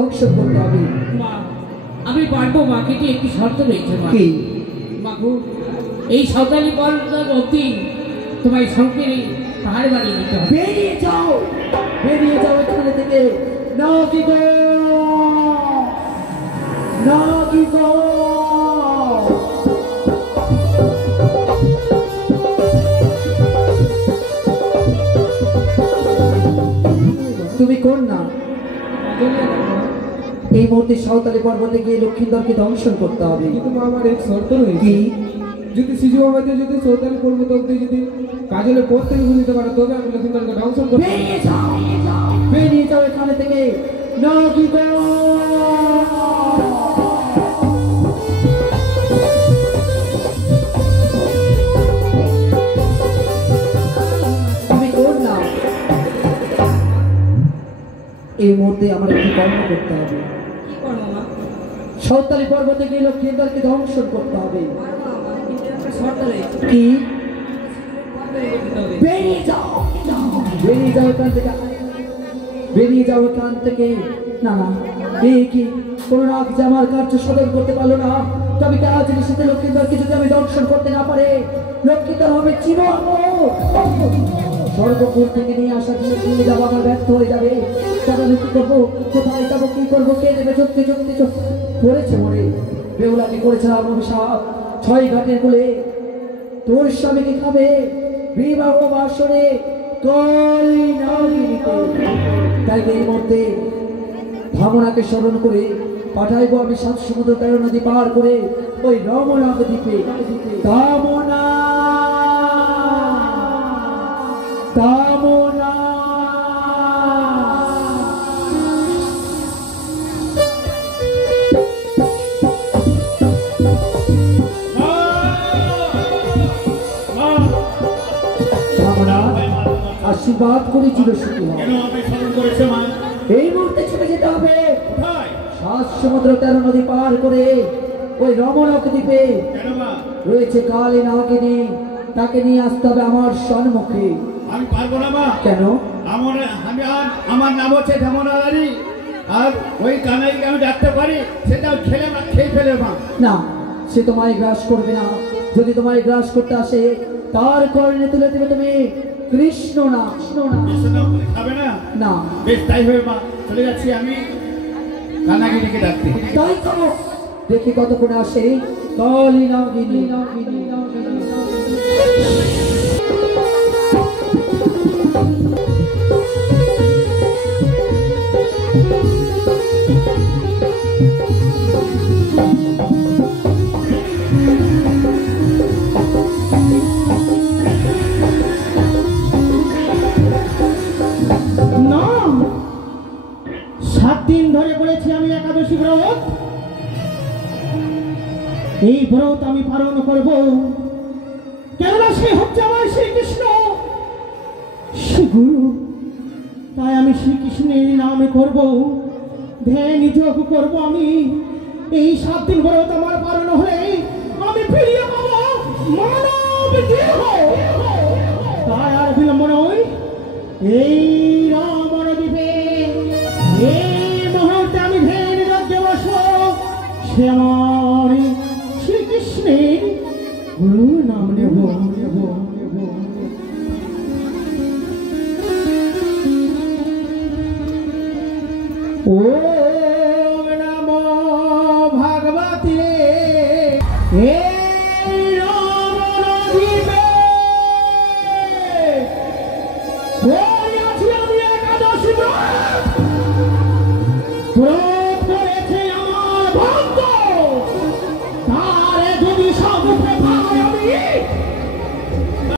ধ্বংস করতে হবে। মা আমি পারবো মা, কিন্তু একটি শর্ত রয়েছে মা। কি? বাবু এই সাঁওতালি পর্বত অবধি তোমায় সঙ্গে পাহাড় বানিয়ে দিতে হবে। বেরিয়ে যাও, বেরিয়ে যাও এখানে থেকে। না কি গো, না কি গো। তুমি কোন না? এই মুহূর্তে সাঁওতালি পর্বতে গিয়ে লক্ষ্মীন্দরকে ধ্বংসন করতে হবে। কিন্তু মা আমার এক শর্ত রয়েছে। কি? যদি শিশু বাবাদের যদি সাঁওতালি পর্বত অব্দি যদি কাজলের পথ থেকে বুঝতে পারে তবে আমি লক্ষ্মীন্দরকে ধ্বংসন করবো। বেরিয়ে যাও, বেরিয়ে যাও এখানে থেকে। না কি গো। তুমি কোন না? এই মুহূর্তে আমার একটি কর্ম করতে হবে। কি করবো মা? সাঁওতালি পর্বতে গিয়ে লক্ষ্মীন্দরকে ধ্বংসন করতে হবে। কিন্তু একটা শর্ত রয়েছে। কি? দিতে হবে। বেরিয়ে যাও, বেরিয়ে যাও এখান থেকে, বেরিয়ে যাও এখান থেকে। না না, এই কি কোনো রাগ যে আমার কার্য সাধন করতে পারলো না, তবে কি আজ সাথে লক্ষ্মীন্দরকে যদি আমি দর্শন করতে না পারে, লক্ষ্মীন্দর হবে জীবন স্বর্গপুর থেকে নিয়ে আসা দিয়ে নিয়ে যাবো আমার ব্যর্থ হয়ে যাবে। তবে আমি কি করবো, কোথায় যাবো, কি করবো, কে দেবে? চলতে চলতে করেছে মরে বেউলাকে করেছিলাম অভিশাপ 6 ঘাটের বলে। তোর স্বামীকে খাবে বিবাহ বাসরে কলি নাগিনীতে। তাই এই মধ্যে ভাবনাকে স্মরণ করে পাঠাইবো আমি 7 সমুদ্র 13 নদী পার করে ওই রমনাগ দ্বীপে। দামনা দামনা। আশীর্বাদ করেছিল সুখী হও। এই মুহূর্তে ছুটে যেতে হবে 7 সমুদ্র 13 নদী পার করে ওই রমনাক দ্বীপে রয়েছে কালী নাগিনী। তাকে নিয়ে আসতে হবে আমার সম্মুখে। আমি পারবো না মা। কেন? আমার নাম হচ্ছে ধমনা রানী, আর ওই কানাইকে আমি ডাকতে পারি, সেটাও খেয়ে ফেলে মা। না, সে তোমায় গ্রাস করবে না। যদি তোমায় গ্রাস করতে আসে তার কর্ণে তুলে দেবে তুমি কৃষ্ণ না। খাবে না? না। বেশ তাই হবে মা, চলে যাচ্ছি আমি কানাগিনীকে ডাকতে। তাই তো দেখি কতক্ষণে আসে কালী নাগিনী। না, 7 দিন ধরে বলেছি আমি একাদশী ব্রত, এই ব্রত আমি পালন করব। কেননা সে হচ্ছে আমার শ্রীকৃষ্ণ, সে গুরু। তাই আমি শ্রীকৃষ্ণের নামে করব, ধ্যান যোগ করব আমি। এই 7 দিন ব্রত আমার পালন হলে আমি ফিরিয়ে পাবো মানব দেহ। তাই আর বিলম্ব নয়, এই রমন দ্বীপে এই মুহূর্তে আমি ধ্যান যজ্ঞে বসবো। সে আমার শ্রীকৃষ্ণের গুরুর নাম নেব। ওম নমো ভগবতে